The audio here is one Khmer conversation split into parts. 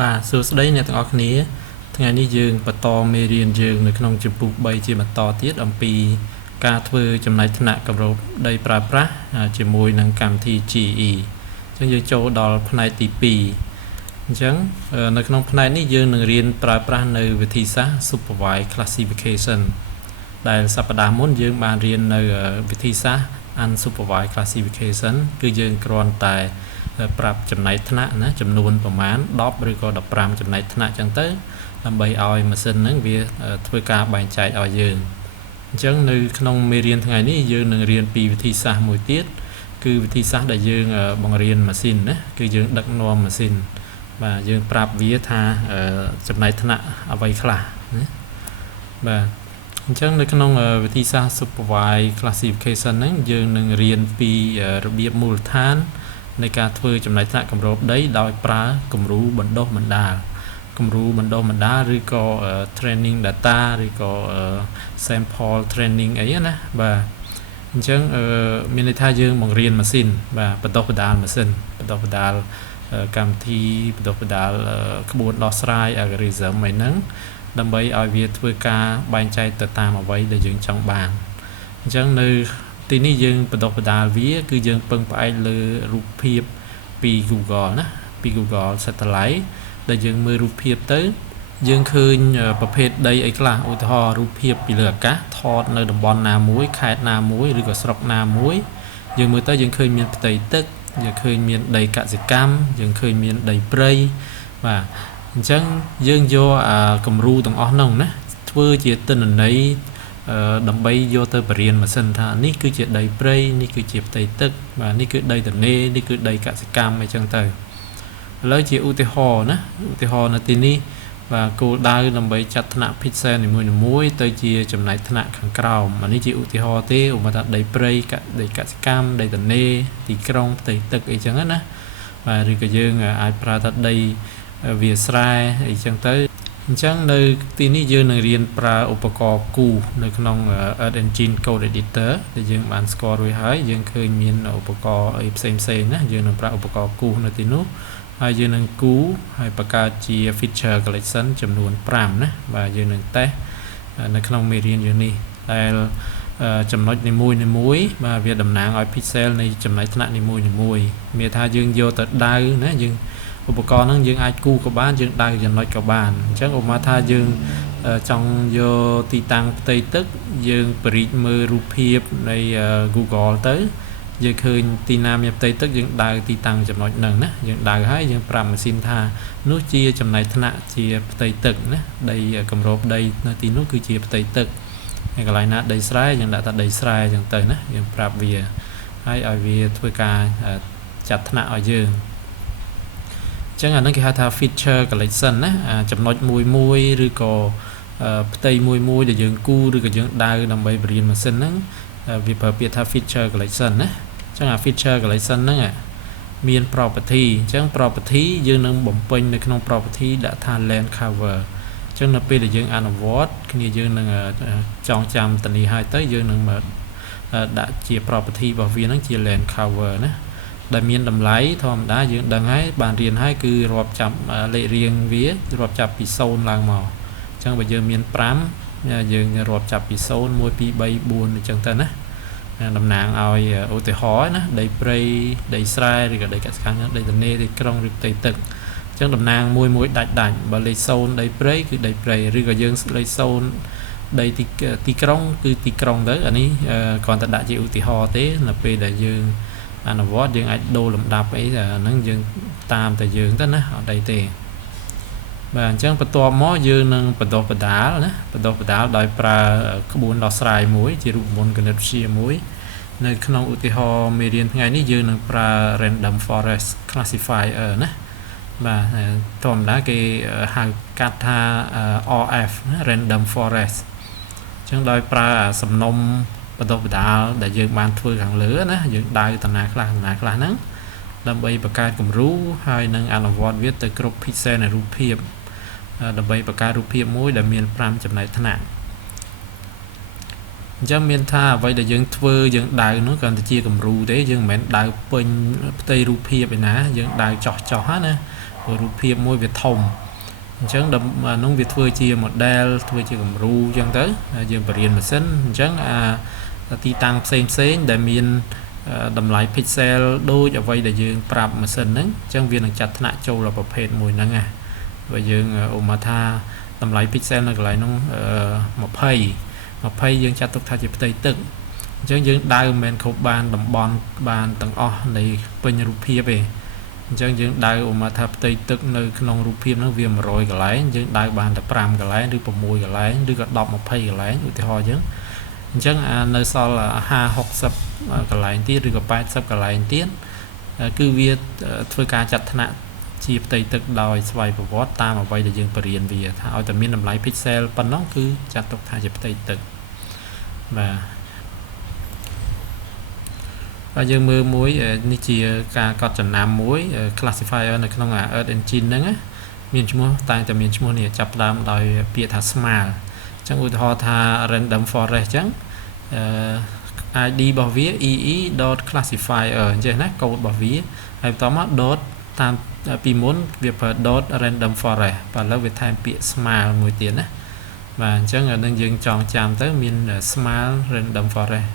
បាទសួស្តីអ្នកទាំងអស់គ្នាថ្ងៃនេះយើងបន្តមេរៀនយើងនៅក្នុងជំពូក3ជាបន្តទៀតអំពីការធ្វើចំណាយថ្នាក់គម្របដីប្រើប្រាស់ជាមួយនឹងកម្មវិធី GE អញ្ចឹងយើងចូលដល់ផ្នែកទី2អញ្ចឹងនៅក្នុងផ្នែកនេះយើងនឹងរៀនប្រើប្រាស់នៅវិធីសាស្ត្រ Supervised Classification ដែលសប្តាហ៍មុនយើងបានរៀននៅវិធីសាស្ត្រ Unsupervised Classification គឺយើងគ្រាន់តែប្រាប់ចំណែកថ្នាក់ណាចំនួនប្រមាណ10ឬក៏15ចំណែកថ្នាក់ចឹងទៅដើម្បីឲ្យម៉ាស៊ីនហ្នឹងវាធ្វើការបែងចែកឲ្យយើងអញ្ចឹងនៅក្នុងមេរៀនថ្ងៃនេះយើងនឹងរៀនពីវិធីសាស្ត្រមួយទៀតគឺវិធីសាស្ត្រដែលយើងបង្រៀនម៉ាស៊ីនណាគឺយើងដឹកនាំម៉ាស៊ីនបាទយើងប្រាប់វាថាចំណែកថ្នាក់អ្វីខ្លះណាបាទអញ្ចឹងនៅក្នុងវិធីសាស្ត្រ Supervised Classification ហ្នឹងយើងនឹងរៀនពីរបៀបមូលដ្ឋាននៃការធ្វើចំណែកថ្នាក់គម្របដីដោយប្រើគំរូបណ្ដុះបណ្ដាលឬក៏ training data ឬក៏ sample training អីណាបាទអញ្ចឹងមានន័យថាយើងបង្រៀនម៉ាស៊ីនបាទបណ្ដុះបណ្ដាលម៉ាស៊ីនបណ្ដុះបណ្ដាលកម្មវិធីបណ្ដុះបណ្ដាលក្បួនដោះស្រាយ algorithm អីហ្នឹងដើម្បីឲ្យវាធ្វើការបែងចែកទៅតាមអ្វីដែលយើងចង់បានអញ្ចឹងនៅទីនេះយើងបណ្ដុះបណ្ដាលវាគឺយើងពឹងផ្អែកលើរូបភាពពី Google ណាពី Google Satellite ដែលយើងមើលរូបភាពទៅយើងឃើញប្រភេទដីអីខ្លះឧទាហរណ៍រូបភាពពីលើអាកាសថតនៅតំបន់ណាមួយខេត្តណាមួយឬក៏ស្រុកណាមួយយើងមើលទៅយើងឃើញមានផ្ទៃទឹកយើងឃើញមានដីកសិកម្មយើងឃើញមានដីព្រៃបាទអញ្ចឹងយើងយកគំរូទាំងអស់ហ្នឹងណាធ្វើជាទិន្នន័យដើម្បីយកទៅបរៀនម៉ាស៊ីនថានេះគឺជាដីព្រៃនេះគឺជាផ្ទៃទឹកបាទនេះគឺដីទន្លេនេះគឺដីកសិកម្មអីចឹងទៅឥឡូវជាឧទាហរណ៍ណាឧទាហរណ៍នៅទីនេះបាទគោលដៅដើម្បីចាត់ថ្នាក់ pixel នីមួយៗទៅជាចំណែកថ្នាក់ខាងក្រោមអានេះជាឧទាហរណ៍ទេឧបមាថាដីព្រៃដីកសិកម្មដីទន្លេទីក្រុងផ្ទៃទឹកអីចឹងណាបាទឬក៏យើងអាចប្រើថាដីវាស្រែអីចឹងទៅអញ្ចឹងនៅទីនេះយើងនឹងរៀនប្រើឧបករណ៍គូនៅក្នុង Earth Engine Code Editor ដែលយើងបានស្គាល់រួចហើយយើងឃើញមានឧបករណ៍អីផ្សេងណាយើងនឹងប្រើឧបករណ៍គូនៅទីនោះហើយយើងនឹងគូហើយបង្កើតជា feature collection ចំនួន5ណាបាទយើងនឹងតេស្តនៅក្នុងមេរៀនយើងនេះដែលចំណុចនីមួយបាទវាតំណាងឲ្យ pixel នៃចំណែកថ្នាក់នីមួយមានថាយើងយកទៅដៅណាយើងឧបករណ៍ហ្នឹងយើងអាចគូក៏បានយើងដៅចំណុចក៏បានអញ្ចឹងឧបមាថាយើងចង់យកទីតាំងផ្ទៃទឹកយើងបរិយាមើលរូបភាពនៃ Google ទៅយើងឃើញទីណាមានផ្ទៃទឹកយើងដៅទីតាំងចំណុចហ្នឹងណាយើងដៅហើយយើងប្រាប់ម៉ាស៊ីនថានោះជាចំណែកថ្នាក់ជាផ្ទៃទឹកណាដីគម្របដីនៅទីនោះគឺជាផ្ទៃទឹកហើយកន្លែងណាដីស្រែយើងដាក់ថាដីស្រែអញ្ចឹងទៅណាយើងប្រាប់វាហើយឲ្យវាធ្វើការចាត់ថ្នាក់ឲ្យយើងចឹងអានឹងគេហៅថា feature collection ណាចំណុចមួយឬក៏ផ្ទៃមួយដែលយើងគូឬក៏យើងដៅដើម្បីបរៀនម៉ាស៊ីនហ្នឹងវាប្រើពាក្យថា feature collection ណាចឹងអា feature collection ហ្នឹងមាន property ចឹង property យើងនឹងបំពេញនៅក្នុង property ដាក់ថា land cover ចឹងនៅពេលដែលយើងអនុវត្តគ្នាយើងនឹងចងចាំតានេះហើយទៅយើងនឹងដាក់ជា property របស់វាហ្នឹងជា land cover ណាដែលមានតម្លៃធម្មតាយើងដឹងហើយបានរៀនហើយគឺរាប់ចាប់លេខរៀងវារាប់ចាប់ពី0ឡើងមកអញ្ចឹងបើយើងមាន5យើងរាប់ចាប់ពី0 1 2 3 4អញ្ចឹងទៅណាតំណាងឲ្យឧទាហរណ៍ណាដីព្រៃដីស្រែឬក៏ដីកសិកម្មដីទន្លេដីក្រុងឬផ្ទៃទឹកអញ្ចឹងតំណាងមួយដាច់បើលេខ0ដីព្រៃគឺដីព្រៃឬក៏យើងលេខ0ដីទីក្រុងគឺទីក្រុងទៅអានេះគ្រាន់តែដាក់ជាឧទាហរណ៍ទេនៅពេលដែលយើងអនុវត្តយើងអាចដូរលំដាប់អីហ្នឹងយើងតាមតែយើងទៅណាអត់អីទេបាទអញ្ចឹងបន្ទាប់មកយើងនឹងបណ្ដុះបណ្ដាលណាបណ្ដុះបណ្ដាលដោយប្រើក្បួនដោះស្រាយមួយជារូបមន្តគណិតវិទ្យាមួយនៅក្នុងឧទាហរណ៍មេរៀនថ្ងៃនេះយើងនឹងប្រើ random forest classifier ណាបាទធម្មតាគេហៅកាត់ថា RF random forest អញ្ចឹងដោយប្រើសំណុំបណ្ដុះបណ្ដាលដែលយើងបានធ្វើខាងលើណាយើងដៅតាណាខ្លះហ្នឹងដើម្បីបង្កើតគំរូហើយនឹងអនុវត្តវាទៅគ្រប់ pixel នៃរូបភាពដើម្បីបង្កើតរូបភាពមួយដែលមាន5ចំណែកថ្នាក់អញ្ចឹងមានថាអ្វីដែលយើងធ្វើយើងដៅនោះគ្រាន់តែជាគំរូទេយើងមិនមែនដៅពេញផ្ទៃរូបភាពឯណាយើងដៅចោះណា រូបភាពមួយវាធំអញ្ចឹងនោះវាធ្វើជា model ធ្វើជាគំរូអញ្ចឹងទៅយើងបរៀនម៉ាស៊ីនអញ្ចឹងទីតាំងផ្សេងដែលមានតម្លៃ pixel ដូចអ្វីដែលយើងប្រាប់ម៉ាស៊ីនហ្នឹងអញ្ចឹងវានឹងចាត់ថ្នាក់ចូលប្រភេទមួយហ្នឹងណាបើយើងឧបមាថាតម្លៃ pixel នៅកន្លែងនោះ20យើងចាត់ទុកថាជាផ្ទៃទឹកអញ្ចឹងយើងដៅមិនមែនគ្រប់បានតំបន់បានទាំងអស់នៃពេញរូបភាពទេអញ្ចឹងយើងដៅឧបមាថាផ្ទៃទឹកនៅក្នុងរូបភាពហ្នឹងវា100កន្លែងយើងដៅបានតែ5កន្លែងឬ6កន្លែងឬក៏10 20កន្លែងឧទាហរណ៍អញ្ចឹងនៅសល់50 60កន្លែងទៀតឬក៏80កន្លែងទៀតគឺវាធ្វើការចាត់ថ្នាក់ជាផ្ទៃទឹកដោយស្វ័យប្រវត្តិតាមអ្វីដែលយើងបរៀនវាថាឲ្យតែមានតម្លៃ pixel ប៉ុណ្ណោះគឺចាត់ទុកថាជាផ្ទៃទឹកបាទយើងមើលមួយនេះជាការកត់ចំណាំមួយ classifier នៅក្នុង Earth Engine ហ្នឹងមានឈ្មោះតែមានឈ្មោះនេះចាប់ផ្ដើមដោយពាក្យថា smart អញ្ចឹងឧទាហរណ៍ថា random forest អញ្ចឹងID របស់វា ee.classifier អញ្ចឹងណាកូដរបស់វាហើយបន្តមក dot តាមពីមុនវាប្រើ dot random forest បាទឥឡូវវាថែមពាក្យ smart មួយទៀតណាបាទអញ្ចឹងនឹងយើងចងចាំទៅមាន smart random forest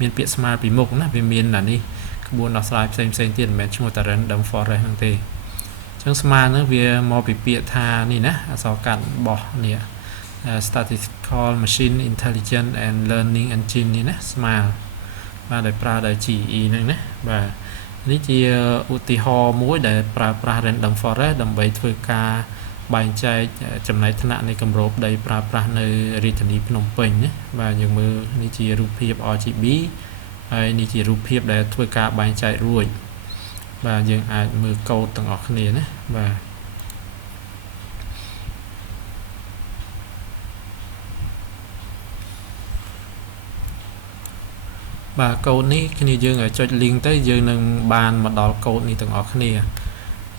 មានពាក្យ smart ពីមុខណាវាមាននេះក្បួនដោះស្រាយផ្សេងទៀតមិនមែនឈ្មោះតែ random forest ហ្នឹងទេអញ្ចឹង smart ហ្នឹងវាមកពីពាក្យថានេះណាអក្សរកាត់របស់នេះ statistical machine intelligence and learning engine នេះណា smart បាទដែលប្រើដោយ GE ហ្នឹងណាបាទនេះជាឧទាហរណ៍មួយដែលប្រើប្រាស់ random forest ដើម្បីធ្វើការបែងចែកចំណែកថ្នាក់នៃគម្របដីប្រើប្រាស់នៅរាជធានីភ្នំពេញណាបាទយើងមើលនេះជារូបភាព RGB ហើយនេះជារូបភាពដែលធ្វើការបែងចែករួចបាទយើងអាចមើលកូដទាំងអស់គ្នាណាបាទកូដនេះគ្នាយើងចុច link ទៅយើងនឹងបានមកដល់កូដនេះទាំងអស់គ្នា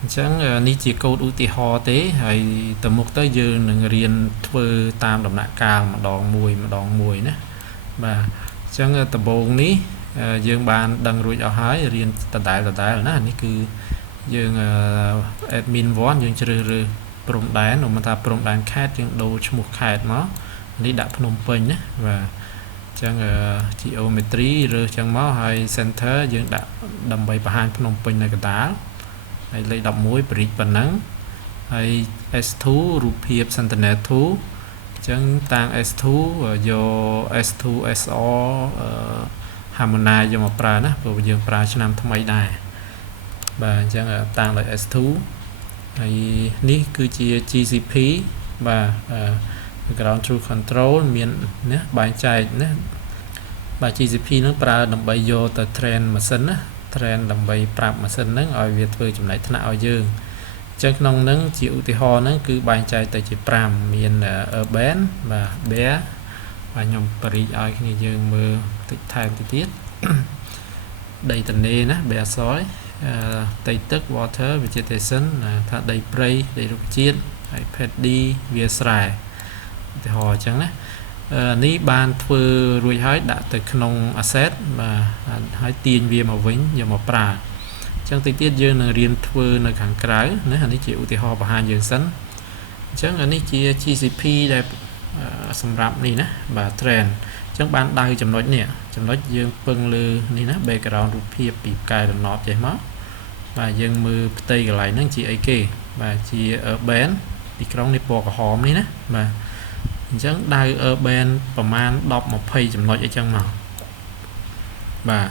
អញ្ចឹងនេះជាកូដឧទាហរណ៍ទេហើយទៅមុខទៅយើងនឹងរៀនធ្វើតាមដំណាក់កាលម្ដងមួយណាបាទអញ្ចឹងដំបូងនេះយើងបានដឹងរួចអស់ហើយរៀនដដែលណានេះគឺយើង admin 1យើងជ្រើសរើសព្រំដែនមកថាព្រំដែនខេត្តយើងដូរឈ្មោះខេត្តមកនេះដាក់ភ្នំពេញណាបាទអញ្ចឹង geometry រើសចឹងមកហើយ center យើងដាក់ដើម្បីបង្ហាញភ្នំពេញនៅកណ្ដាលហើយលេខ11 bridge ប៉ុណ្ណឹងហើយ S2 រូបភាព Sentinel-2 អញ្ចឹងតាំង S2 យក S2 SR Harmonize យកមកប្រើណាព្រោះយើងប្រើឆ្នាំថ្មីដែរបាទអញ្ចឹងតាំងដោយ S2 ហើយនេះគឺជា GCP បាទ background through control មានណាបែងចែកណាបាទ GCP នឹងប្រើដើម្បីយកទៅ train ម៉ាស៊ីនណា train ដើម្បីប្រាប់ម៉ាស៊ីនហ្នឹងឲ្យវាធ្វើចំណែកថ្នាក់ឲ្យយើងអញ្ចឹងក្នុងហ្នឹងជាឧទាហរណ៍ហ្នឹងគឺបែងចែកទៅជា5មាន urban បាទ bear បាទខ្ញុំបរិយាឲ្យគ្នាយើងមើលតិចថែមទៀត ដីទន្លេណា bear soil ដីទឹក water vegetation ថាដីព្រៃដីរុក្ខជាតិហើយ paddy វាស្រែឧទាហរណ៍អញ្ចឹងណានេះបានធ្វើរួចហើយដាក់ទៅក្នុង asset បាទហើយទាញវាមកវិញយកមកប្រើអញ្ចឹងតិចទៀតយើងនឹងរៀនធ្វើនៅខាងក្រៅណានេះជាឧទាហរណ៍បង្ហាញយើងសិនអញ្ចឹងនេះជា GCP ដែលសម្រាប់នេះណាបាទ trend អញ្ចឹងបានដៅចំណុចនេះចំណុចយើងពឹងលើនេះណា background រូបភាពពីផ្កាយដំណប់ចេះមកបាទយើងមើលផ្ទៃកន្លែងហ្នឹងជាអីគេបាទជា urban ទីក្រុងនេះពណ៌ក្រហមនេះណាបាទអញ្ចឹងដៅ urban ប្រមាណ10 20ចំណុចអីចឹងមកបាទ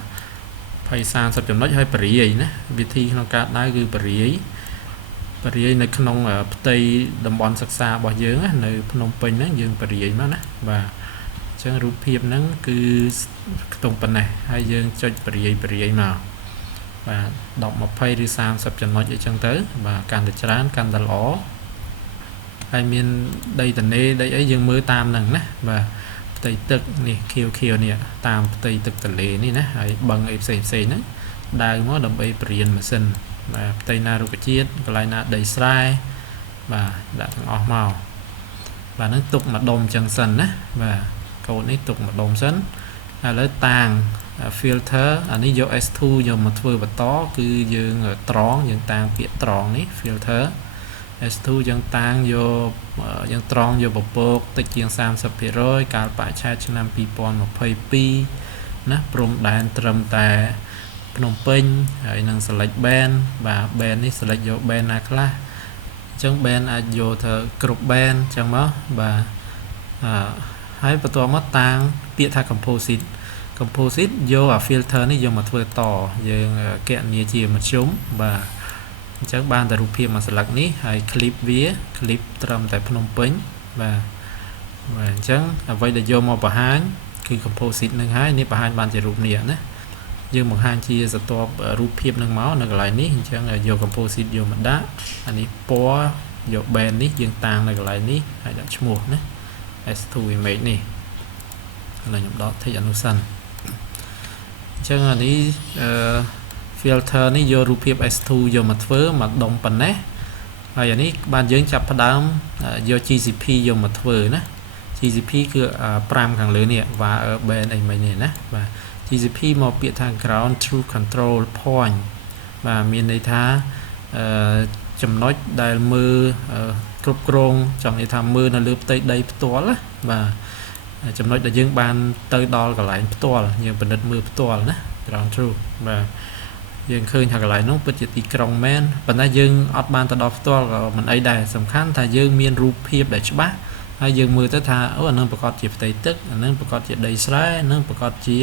20 30ចំណុចហើយបរិយាយណាវិធីក្នុងការដៅគឺបរិយាយនៅក្នុងផ្ទៃតំបន់សិក្សារបស់យើងនៅភ្នំពេញហ្នឹងយើងបរិយាយមកណាបាទអញ្ចឹងរូបភាពហ្នឹងគឺខ្ទង់ប៉ុណ្ណេះហើយយើងចុចបរិយាយមកបាទ10 20ឬ30ចំណុចអីចឹងទៅបាទកាន់តែច្រើនកាន់តែល្អហើយមានដីទន្លេដីអីយើងមើលតាមហ្នឹងណាបាទផ្ទៃទឹកនេះខៀវនេះតាមផ្ទៃទឹកទន្លេនេះណាហើយបឹងអីផ្សេងហ្នឹងដៅមកដើម្បីបរៀនម៉ាស៊ីនបាទផ្ទៃណារុក្ខជាតិកន្លែងណាដីស្រែបាទដាក់ទាំងអស់មកបាទហ្នឹងទុកម្ដុំចឹងសិនណាបាទកូដនេះទុកម្ដុំសិនឥឡូវតាំង filter អានេះយក S2 យកមកធ្វើបន្តគឺយើងត្រង់យើងតាំងពាក្យត្រង់នេះ filter S2 យើងតាំងយកយើងត្រង់យកពពកតិចជាង 30% កាលបរិច្ឆេទឆ្នាំ 2022 ណាព្រំដែនត្រឹមតែភ្នំពេញហើយនឹង select band បាទ band នេះ select យក band ណាខ្លះអញ្ចឹង band អាចយកទៅគ្រប់ band អញ្ចឹងមកបាទហើយបន្ទាប់មកតាំងពាក្យថា composite យកអា filter នេះយកមកធ្វើតយើងកណនីជាមធ្យមបាទអញ្ចឹងបានតែរូបភាពមួយស្លឹកនេះហើយ clip វា clip ត្រឹមតែភ្នំពេញបាទអញ្ចឹងអ្វីដែលយកមកបង្ហាញគឺ composite នឹងហើយនេះបង្ហាញបានជារូបនេះណាយើងបង្ហាញជាស្ទាប់រូបភាពនឹងមកនៅកន្លែងនេះអញ្ចឹងយក composite យកមកដាក់អានេះពណ៌យក band នេះយើងតាំងនៅកន្លែងនេះហើយដាក់ឈ្មោះណា S2 image នេះហើយខ្ញុំដក tick អនុសិនអញ្ចឹងអានេះfilter នេះយករូបភាព S2 យកមកធ្វើមកដុំប៉ុណ្ណេះហើយអានេះបានយើងចាប់ផ្ដើមយក GCP យកមកធ្វើណា GCP គឺ5ខាងលើនេះ var band អីមិននេះណាបាទ GCP មកពាក្យថា ground truth control point បាទមានន័យថាចំណុចដែលមើលគ្រប់គ្រងចង់និយាយថាមើលនៅលើផ្ទៃដីផ្ទាល់ណាបាទចំណុចដែលយើងបានទៅដល់កន្លែងផ្ទាល់យើងពិនិត្យមើលផ្ទាល់ណា ground truth បាទយើងឃើញថាកន្លែងនោះពិតជាទីក្រុងមែនប៉ុន្តែយើងអត់បានទៅដល់ផ្ទាល់ក៏មិនអីដែរសំខាន់ថាយើងមានរូបភាពដែលច្បាស់ហើយយើងមើលទៅថាអូអានឹងប្រកាសជាផ្ទៃទឹកអានឹងប្រកាសជាដីស្រែអានឹងប្រកាសជា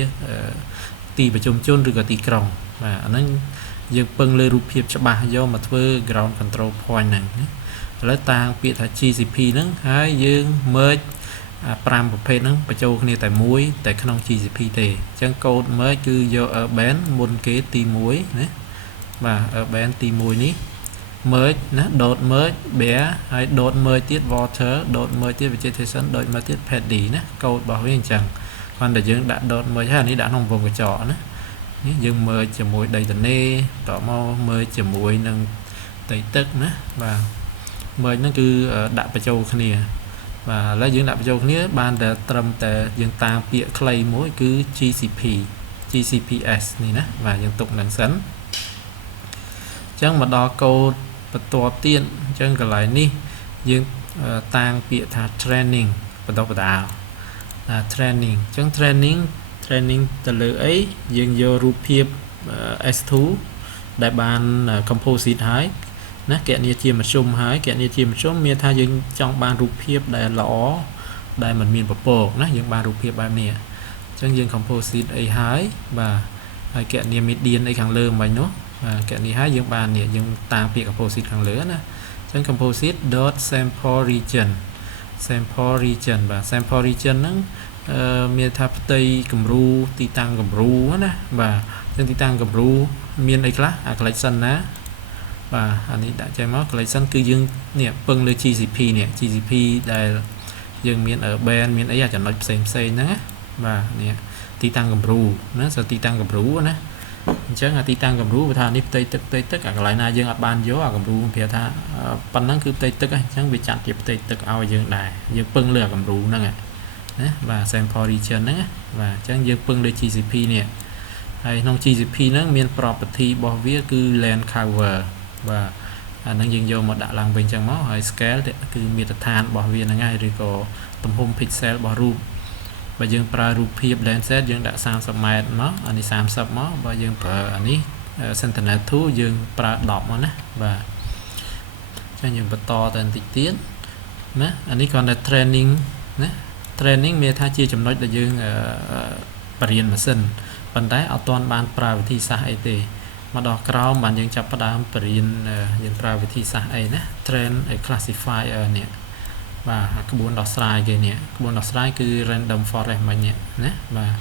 ទីប្រជុំជនឬក៏ទីក្រុងបាទអានឹងយើងពឹងលើរូបភាពច្បាស់យកមកធ្វើ ground control point ហ្នឹងឥឡូវតាំងពាក្យថា GCP ហ្នឹងហើយយើង merge 5ប្រភេទហ្នឹងបញ្ចូលគ្នាតែមួយតែក្នុង GCP ទេអញ្ចឹង code merge គឺយក urban មុនគេទី1ណាបាទ urban ទី1នេះ merge ណា dot merge bear ហើយ dot merge ទៀត water dot merge ទៀត vegetation dot merge ទៀត paddy ណា code របស់វាអញ្ចឹងគ្រាន់តែយើងដាក់ dot merge ហើយនេះដាក់ក្នុងវងកញ្ចក់ណានេះយើង merge ជាមួយដីទន្លេតមក merge ជាមួយនឹងដីទឹកណាបាទ merge ហ្នឹងគឺដាក់បញ្ចូលគ្នាបាទឥឡូវយើងដាក់បញ្ចូលគ្នាបានតែត្រឹមតែយើងតាមពាក្យខ្លីមួយគឺ GCPS នេះណាបាទយើងទុកនឹងសិនអញ្ចឹងមកដល់កូដបន្ទាប់ទៀតអញ្ចឹងកន្លែងនេះយើងតាំងពាក្យថា training បន្តបដាលtraining អញ្ចឹង training ទៅលើអីយើងយករូបភាព S2 ដែលបាន composite ហើយណាកណនីជាមធ្យមហើយកណនីជាមធ្យមមានថាយើងចង់បានរូបភាពដែលល្អដែលមិនមានពពកណាយើងបានរូបភាពបែបនេះអញ្ចឹងយើង composite អីហើយបាទហើយកណនី median អីខាងលើមិញនោះបាទកណនីហើយយើងបាននេះយើងតាមពាក្យ composite ខាងលើណាអញ្ចឹង composite dot sample region បាទ sample region ហ្នឹងមានថាផ្ទៃគំរូទីតាំងគំរូណាបាទអញ្ចឹងទីតាំងគំរូមានអីខ្លះអា collection ណាបាទអានេះដាក់ចេញមក collection គឺយើងនេះពឹងលើ GCP នេះ GCP ដែលយើងមាន urban មានអីចំណុចផ្សេងហ្នឹងណាបាទនេះទីតាំងគំរូណាទីតាំងគំរូណាអញ្ចឹងអាទីតាំងគំរូបើថានេះផ្ទៃទឹកអាកន្លែងណាយើងអត់បានយកអាគំរូប្រាប់ថាប៉ុណ្ណឹងគឺផ្ទៃទឹកអញ្ចឹងវាចាត់ជាផ្ទៃទឹកឲ្យយើងដែរយើងពឹងលើអាគំរូហ្នឹងណាបាទ sample region ហ្នឹងបាទអញ្ចឹងយើងពឹងលើ GCP នេះហើយក្នុង GCP ហ្នឹងមាន property របស់វាគឺ land cover បាទអាហ្នឹងយើងយកមកដាក់ឡើងវិញអញ្ចឹងមកហើយ scale គឺមាត្រដ្ឋានរបស់វាហ្នឹងហើយឬក៏ទំហំ pixel របស់រូបបើយើងប្រើរូបភាព Landsat យើងដាក់30ម៉ែត្រមកអានេះ30មកបើយើងប្រើអានេះ Sentinel-2 យើងប្រើ10មកណាបាទអញ្ចឹងយើងបន្តទៅបន្តិចទៀតណាអានេះគ្រាន់តែ training ណា training មានថាជាចំណុចដែលយើងបរៀនម៉ាស៊ីនប៉ុន្តែអត់ទាន់បានប្រើវិធីសាស្ត្រអីទេមកដល់ក្រោមបានយើងចាប់ផ្ដើមបរៀនយើងប្រើវិធីសាស្ត្រអីណា train a classifier នេះបាទក្បួនដោះស្រាយគេនេះក្បួនដោះស្រាយគឺ random forest មិញនេះណាបាទ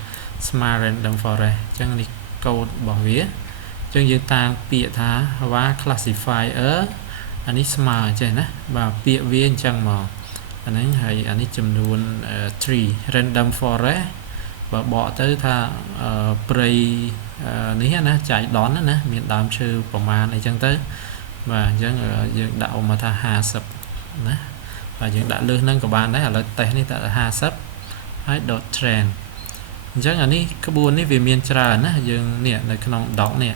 smart random forest អញ្ចឹងនេះកូដរបស់វាអញ្ចឹងយើងតាំងពាក្យថា var classifier អានេះ smart ចេះណាបាទពាក្យវាអញ្ចឹងមកអាហ្នឹងហើយអានេះចំនួន3 random forest បើបកទៅថាព្រៃនេះណាចៃដនណាមានដើមឈើប្រមាណអីចឹងទៅបាទអញ្ចឹងយើងដាក់មកថា50ណាបាទយើងដាក់លើសហ្នឹងក៏បានដែរឥឡូវតេស្តនេះដាក់50ហើយ dot trend chẳng anh ấy cái buồn ấy về miền trà nè dương nèในក្នុងដកនេះ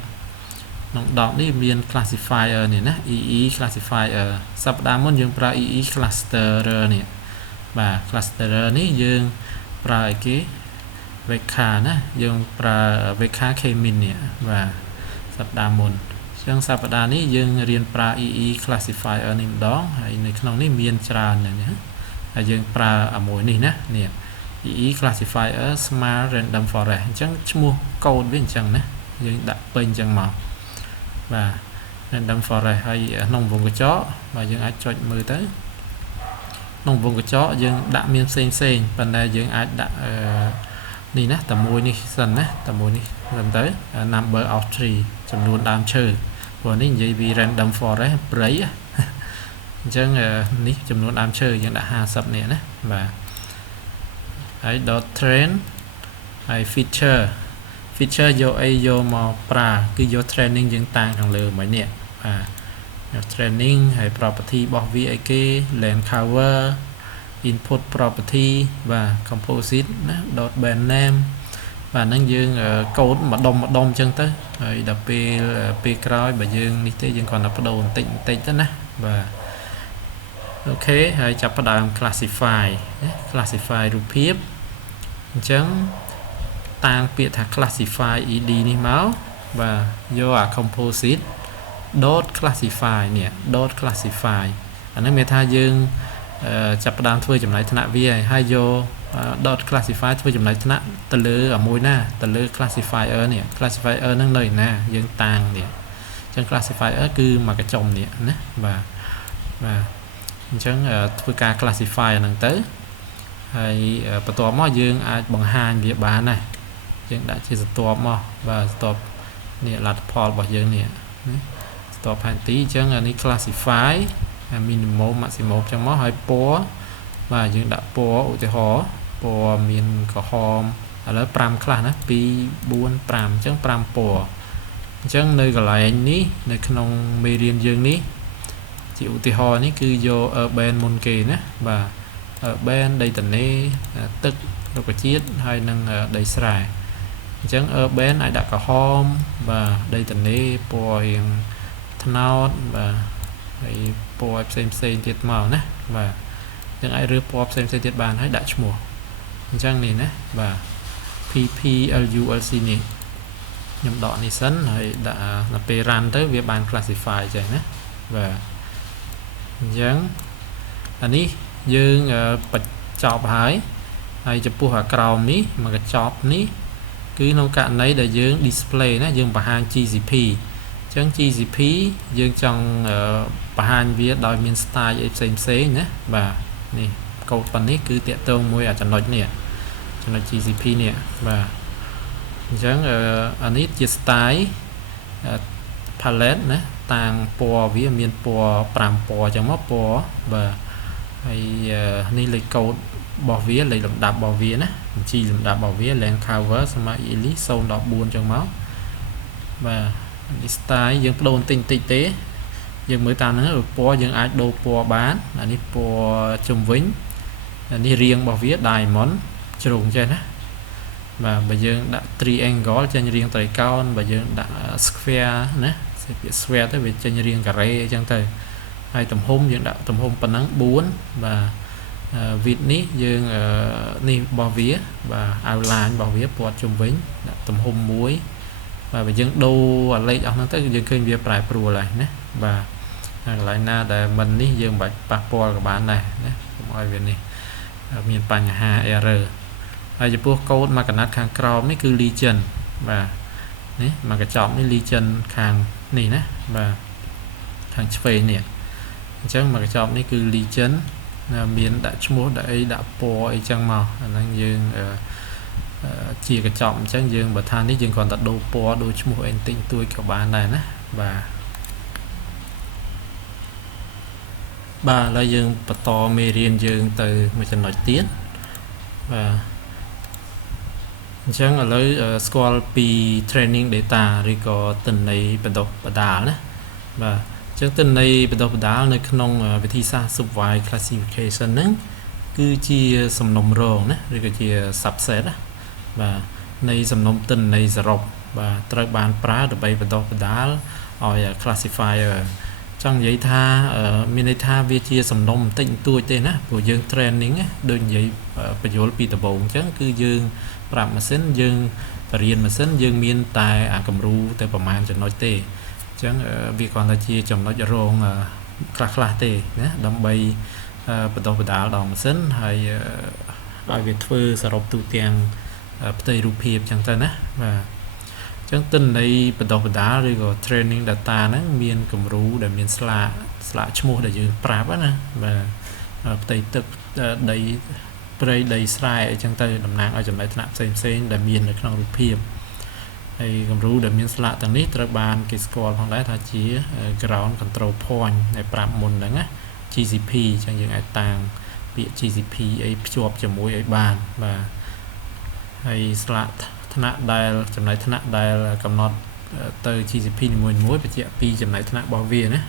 ក្នុងដកនេះមាន classifier នេះណា EE classifier សប្តាហ៍មុនយើងប្រើ EE cluster នេះបាទ cluster នេះយើងប្រើអីគេ veka ណាយើងប្រើ veka k-min នេះបាទសប្តាហ៍មុនចឹងសប្តាហ៍នេះយើងរៀនប្រើ EE classifier នេះម្ដងហើយនៅក្នុងនេះមានច្រើនណាស់ហើយយើងប្រើមួយនេះណានេះ EE classifier smart random forest អញ្ចឹងឈ្មោះកូដវាអញ្ចឹងណាយើងដាក់ពេញអញ្ចឹងមកបាទ random forest ហើយក្នុងវងកញ្ចក់បាទយើងអាចចុចមើលទៅក្នុងវងកញ្ចក់យើងដាក់មានផ្សេងប៉ុន្តែយើងអាចដាក់នេះណាតែមួយនេះសិនណាតែមួយនេះសិនទៅ number of tree ចំនួនដើមឈើព្រោះនេះនិយាយពី random forest ព្រៃអញ្ចឹងនេះចំនួនដើមឈើយើងដាក់50នេះណាបាទហើយ dot train ហើយ feature យកអីយកមកប្រើគឺយក training យើងតាំងខាងលើមួយនេះបាទ training ហើយ property របស់វាអីគេ land cover input property បាទ composite ណា dot band name បាទហ្នឹងយើងកូដម្ដុំអញ្ចឹងទៅហើយដល់ពេលក្រោយបើយើងនេះទេយើងគ្រាន់តែបដូរបន្តិចទៅណាបាទអូខេហើយចាប់ផ្ដើម classify រូបភាពអញ្ចឹងតាំងពាក្យថា classify ed នេះមកបាទយកអា composite dot classify នេះ dot classify អានេះមានថាយើងចាប់ផ្ដើមធ្វើចំណាយថ្នាក់វាហើយយក dot classify ធ្វើចំណាយថ្នាក់ទៅលើមួយណាទៅលើ classifier នេះ classifier ហ្នឹងនៅណាយើងតាំងនេះអញ្ចឹង classifier គឺមកកញ្ចុំនេះណាបាទអញ្ចឹងធ្វើការ classify ហ្នឹងទៅហើយបន្ទាប់មកយើងអាចបង្ហាញវាបានដែរយើងដាក់ជាស្ទាប់មកបាទស្ទាប់នេះលទ្ធផលរបស់យើងនេះស្ទាប់ផែនទីអញ្ចឹងនេះ classify minimum maximum អញ្ចឹងមកហើយពណ៌បាទយើងដាក់ពណ៌ឧទាហរណ៍ពណ៌មានក្រហមឥឡូវ5ខ្លះណា2 4 5អញ្ចឹង5ពណ៌អញ្ចឹងនៅកន្លែងនេះនៅក្នុងមេរៀនយើងនេះជាឧទាហរណ៍នេះគឺយក urban មុនគេណាបាទ urban ដីទន្លេទឹករុក្ខជាតិហើយនឹងដីស្រែអញ្ចឹង urban អាចដាក់ក្រហមបាទដីទន្លេពណ៌រៀងត្នោតបាទហើយពណ៌ផ្សេងទៀតមកណាបាទយើងអាចរើសពណ៌ផ្សេងទៀតបានហើយដាក់ឈ្មោះអញ្ចឹងនេះណាបាទ PPLULC នេះខ្ញុំដកនេះសិនហើយដាក់ដល់ពេល run ទៅវាបាន classify ចេះណាបាទអញ្ចឹងអានេះយើងបញ្ចប់ហើយចំពោះអាក្រោមនេះមកកញ្ចប់នេះគឺក្នុងករណីដែលយើង display ណាយើងបង្ហាញ GCP អញ្ចឹង GCP យើងចង់បង្ហាញវាដោយមាន style អីផ្សេងណាបាទនេះកូដប៉ុណ្នេះគឺតាក់ទងមួយចំណុចនេះចំណុច GCP នេះបាទអញ្ចឹងអានេះជា style palette ណាតាំងពណ៌វាមានពណ៌5ពណ៌អញ្ចឹងមកពណ៌បាទហើយនេះលេខកូដរបស់វាលេខលំដាប់របស់វាណាបញ្ជីលំដាប់របស់វា land cover ស្មើ ELI 014អញ្ចឹងមកបាទនេះ style យើងបដូរបន្តិចទេយើងមើលតាមហ្នឹងពណ៌យើងអាចដូរពណ៌បានអានេះពណ៌ជុំវិញនេះរាងរបស់វា diamond ជ្រុងចេះណាបាទបើយើងដាក់ triangle ចេញរាងត្រីកោណបើយើងដាក់ square ណាពាក្យ square ទៅវាចេញរាងការ៉េអញ្ចឹងទៅហើយទំហំយើងដាក់ទំហំប៉ុណ្ណឹង4បាទwidth នេះយើងនេះរបស់វាបាទ outline របស់វាពណ៌ជុំវិញដាក់ទំហំ1បាទបើយើងដូរអាលេខអស់ហ្នឹងទៅយើងឃើញវាប្រែប្រួលហើយណាបាទហើយកន្លែងណាដែលមិននេះយើងមិនបាច់ប៉ះពាល់ក៏បានដែរណាកុំឲ្យវានេះមានបញ្ហា error ហើយចំពោះកូដមកកណាត់ខាងក្រោមនេះគឺ legend បាទនេះមកកញ្ចប់នេះ legend ខាងនេះណាបាទខាងឆ្វេងនេះអញ្ចឹងមកកញ្ចប់នេះគឺ legend មានដាក់ឈ្មោះដាក់អីដាក់ពណ៌អីចឹងមកអាហ្នឹងយើងជាកញ្ចប់អញ្ចឹងយើងបើថានេះយើងគ្រាន់តែដូរពណ៌ដូរឈ្មោះអីបន្តិចតួចក៏បានដែរណាបាទឥឡូវយើងបន្តមេរៀនយើងទៅមួយចំណុចទៀតបាទអញ្ចឹងឥឡូវស្គាល់ពី training data ឬក៏ទិន្នន័យបណ្ដុះបណ្ដាលណាបាទអញ្ចឹងទិន្នន័យបណ្ដុះបណ្ដាលនៅក្នុងវិធីសាស្ត្រ supervised classification ហ្នឹងគឺជាសំណុំរងណាឬក៏ជា subset ណា vàនៃសំណុំទិន្នន័យសរុបបាទត្រូវបានប្រើដើម្បីបណ្ដុះបណ្ដាលឲ្យ classifier ចង់និយាយថាមានន័យថាវាជាសំណុំបន្តិចបន្តួចទេណាព្រោះយើង training ដូចនិយាយបញ្យល់ពីដំបូងអញ្ចឹងគឺយើងប្រាប់ម៉ាស៊ីនយើងបរៀនម៉ាស៊ីនយើងមានតែអាគំរូទៅប្រមាណចំណុចទេអញ្ចឹងវាគ្រាន់តែជាចំណុចរងខ្លះទេណាដើម្បីបណ្ដុះបណ្ដាលដល់ម៉ាស៊ីនហើយឲ្យវាធ្វើសរុបទូទាំងផ្ទៃរូបភាពអញ្ចឹងទៅណាបាទអញ្ចឹងទិន្នន័យបណ្ដុះបណ្ដាលឬក៏ training data ហ្នឹងមានគំរូដែលមានស្លាកឈ្មោះដែលយើងប្រាប់ណាបាទផ្ទៃទឹកដីព្រៃដីស្រែអីចឹងទៅតំណាងឲ្យចំណុចថ្នាក់ផ្សេងដែលមាននៅក្នុងរូបភាពហើយគំរូដែលមានស្លាកទាំងនេះត្រូវបានគេស្គាល់ផងដែរថាជា ground control point ដែលប្រាប់មុនហ្នឹងណា GCP អញ្ចឹងយើងអាចតាំងពាក្យ GCP អីភ្ជាប់ជាមួយឲ្យបានបាទហើយស្លាកថ្នាក់ដែលចំណុចថ្នាក់ដែលកំណត់ទៅ GCP នីមួយៗបញ្ជាក់ពីចំណុចថ្នាក់របស់វាណា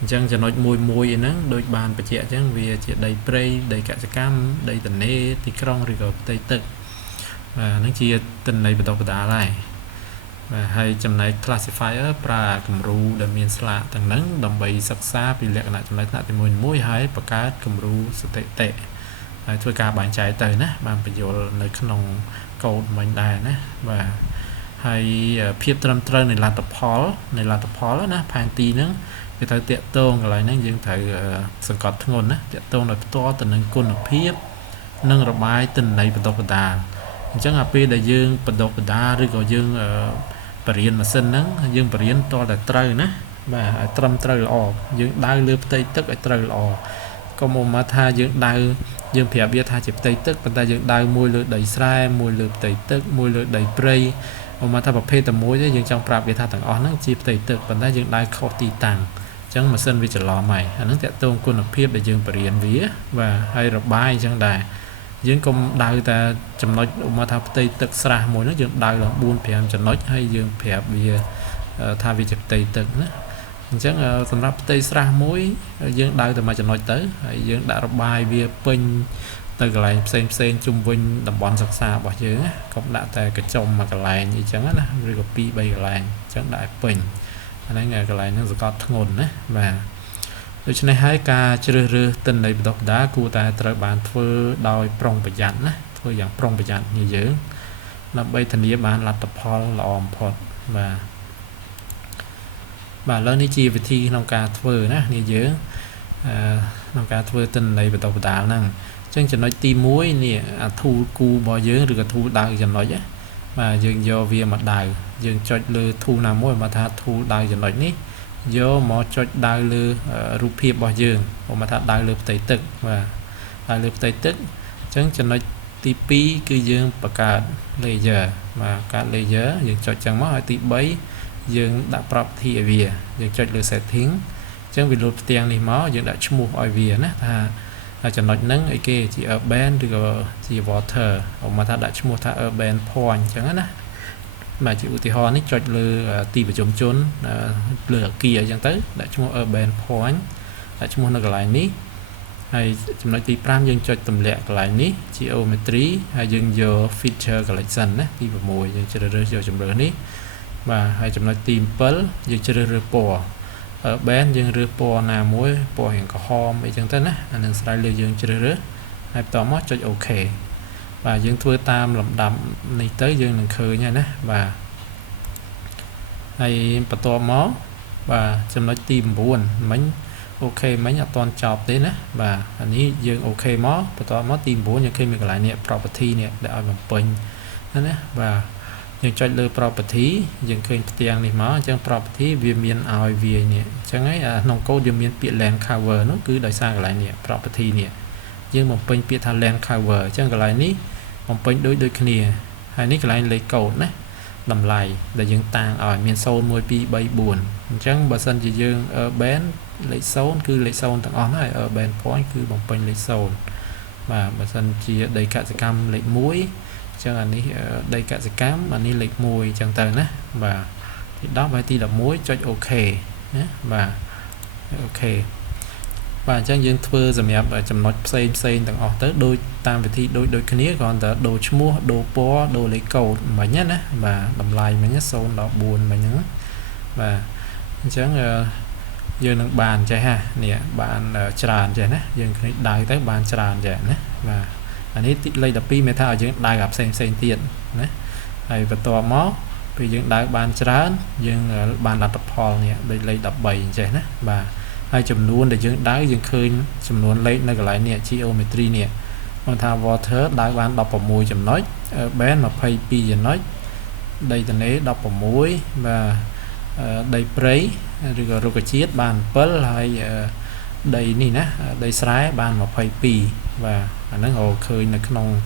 អញ្ចឹងចំណុចមួយហ្នឹងដូចបានបញ្ជាក់អញ្ចឹងវាជាដីព្រៃដីកសិកម្មដីទន្លេទីក្រុងឬក៏ផ្ទៃទឹកបាទហ្នឹងជាទិន្នន័យបណ្ដុះបណ្ដាលហើយបាទហើយចំណែក classifier ប្រើគំរូដែលមានស្លាកទាំងហ្នឹងដើម្បីសិក្សាពីលក្ខណៈចំណុចថ្នាក់ទីមួយៗហើយបង្កើតគំរូស្ថិតិហើយធ្វើការបែងចែកទៅណាបានបញ្យល់នៅក្នុងកូដមិញដែរណាបាទហើយភាពត្រឹមត្រូវនៃលទ្ធផលណាផែនទីហ្នឹងវាត្រូវតាក់ទងកន្លែងហ្នឹងយើងត្រូវសង្កត់ធ្ងន់ណាតាក់ទងដោយផ្ទាល់ទៅនឹងគុណភាពនិងរបាយទិន្នន័យបណ្ដុះបណ្ដាលអញ្ចឹងអាពេលដែលយើងបណ្ដុះបណ្ដាលឬក៏យើងបរៀនម៉ាស៊ីនហ្នឹងយើងបរៀនតតែត្រូវណាបាទឲ្យត្រឹមត្រូវល្អយើងដើរលើផ្ទៃទឹកឲ្យត្រូវល្អកុំមកថាយើងដើរយើងប្រាប់វាថាជាផ្ទៃទឹកប៉ុន្តែយើងដើរមួយលើដីស្រែមួយលើផ្ទៃទឹកមួយលើដីព្រៃមកថាប្រភេទតែមួយទេយើងចង់ប្រាប់វាថាទាំងអស់ហ្នឹងជាផ្ទៃទឹកប៉ុន្តែយើងដើរខុសទីតាំងអញ្ចឹងម៉ាស៊ីនវាច្រឡំហើយអាហ្នឹងតាក់ទងគុណភាពដែលយើងបរៀនវាបាទហើយរបាយអញ្ចឹងដែរយើងកុំដើរតែចំណុចមកថាផ្ទៃទឹកស្រះមួយហ្នឹងយើងដើរឡើង 4-5 ចំណុចហើយយើងប្រាប់វាថាវាជាផ្ទៃទឹកណាអញ្ចឹងសម្រាប់ផ្ទៃស្រះមួយយើងដើរតែមួយចំណុចទៅហើយយើងដាក់របាយវាពេញទៅកន្លែងផ្សេងជុំវិញតំបន់សិក្សារបស់យើងណាកុំដាក់តែកញ្ចុំមួយកន្លែងអីចឹងណាឬក៏ 2-3 កន្លែងអញ្ចឹងដាក់ឲ្យពេញអាហ្នឹងកន្លែងហ្នឹងសកត់ធ្ងន់ណាបាទដូច្នេះហើយការជ្រើសរើសទិន្នន័យបណ្ដុះបណ្ដាលគួរតែត្រូវបានធ្វើដោយប្រុងប្រយ័ត្នណាធ្វើយ៉ាងប្រុងប្រយ័ត្នnhưយើងដើម្បីធានាបានលទ្ធផលល្អបំផុតបាទឥឡូវនេះជាវិធីក្នុងការធ្វើណានេះយើងក្នុងការធ្វើទិន្នន័យបណ្ដុះបណ្ដាលហ្នឹងអញ្ចឹងចំណុចទី1នេះអា tool គូរបស់យើងឬក៏ tool ដៅចំណុចបាទយើងយកវាមកដៅយើងចុចលើ tool ណាមួយមកថា tool ដៅចំណុចនេះយកមកចុចដៅលើរូបភាពរបស់យើងមកថាដៅលើផ្ទៃទឹកបាទដៅលើផ្ទៃទឹកអញ្ចឹងចំណុចទី2គឺយើងបង្កើត layer បាទកើត layer យើងចុចចឹងមកហើយទី3យើងដាក់ property ឲ្យវាយើងចុចលើ setting អញ្ចឹងវាលោតផ្ទាំងនេះមកយើងដាក់ឈ្មោះឲ្យវាណាថាចំណុចហ្នឹងអីគេជា urban ឬក៏ជា water មកថាដាក់ឈ្មោះថា urban point អញ្ចឹងណាបាទជាឧទាហរណ៍នេះចុចលើទីប្រជុំជនលើអគារអញ្ចឹងទៅដាក់ឈ្មោះ urban point ដាក់ឈ្មោះនៅកន្លែងនេះហើយចំណុចទី5យើងចុចទម្លាក់កន្លែងនេះ geometry ហើយយើងយក feature collection ណាទី6យើងជ្រើសរើសយកជម្រើសនេះបាទហើយចំណុចទី7យើងជ្រើសរើសពណ៌urban យើងរើសពណ៌ណាមួយពណ៌រាងក្រហមអីចឹងទៅណាអានឹងស្រាយលើយើងជ្រើសរើសហើយបន្តមកចុច OK បាទយើងធ្វើតាមលំដាប់នេះទៅយើងនឹងឃើញហើយណាបាទហើយបន្តមកបាទចំណុចទី9មិញអូខេមិញអត់ទាន់ចប់ទេណាបាទអានេះយើងអូខេមកបន្តមកទី9យើងឃើញមានកន្លែងនេះ property នេះដែលឲ្យបំពេញណាបាទយើងចុចលើ property យើងឃើញផ្ទាំងនេះមកអញ្ចឹង property វាមានឲ្យវានេះអញ្ចឹងហើយក្នុងកូដយើងមានពាក្យ land cover នោះគឺដោយសារកន្លែងនេះ property នេះយើងបំពេញពាក្យថា land cover អញ្ចឹងកន្លែងនេះបំពេញដូចគ្នាហើយនេះកន្លែងលេខកូដណាតម្លៃដែលយើងតាំងឲ្យមាន0 1 2 3 4អញ្ចឹងបើសិនជាយើង urban លេខ0គឺលេខ0ទាំងអស់ហើយ urban point គឺបំពេញលេខ0បាទបើសិនជាដីកសិកម្មលេខ1អញ្ចឹងអានេះដីកសិកម្មអានេះលេខ1អញ្ចឹងទៅណាបាទទី10ហើយទី11ចុច OK ណាបាទ OK អ và chẳng dương thưa giảm nhập ở chấm nói xây tầng ở tới đôi tam vị thi đôi kia còn tới đồ mua đồ po đồ lấy cầu mà nhất á và làm lại mà nhất sâu nó buồn mà nhớ và chẳng dương nâng bàn chạy ha nè bàn tràn chạy nè dương đài tới bàn tràn chạy nè và anh ấy lấy đập pi metal dương đài gặp xây tiền nè hay vật to mó vì dương đài bàn tràn dương bàn đặt tập hòn nè đây lấy đập bầy chạy nè và hai chấm luôn để dương đá dương khơi chấm luôn lấy nơi cái lại nè geometry nè còn thao water đá bán đọc vào mùi chấm nói bé mà pay pi giờ nói đây từ đấy đọc vào mũi và đây prey rồi cái chiết bàn pearl hay đây nè nè đây sái bàn mà pay pi và nó hồ khơi là không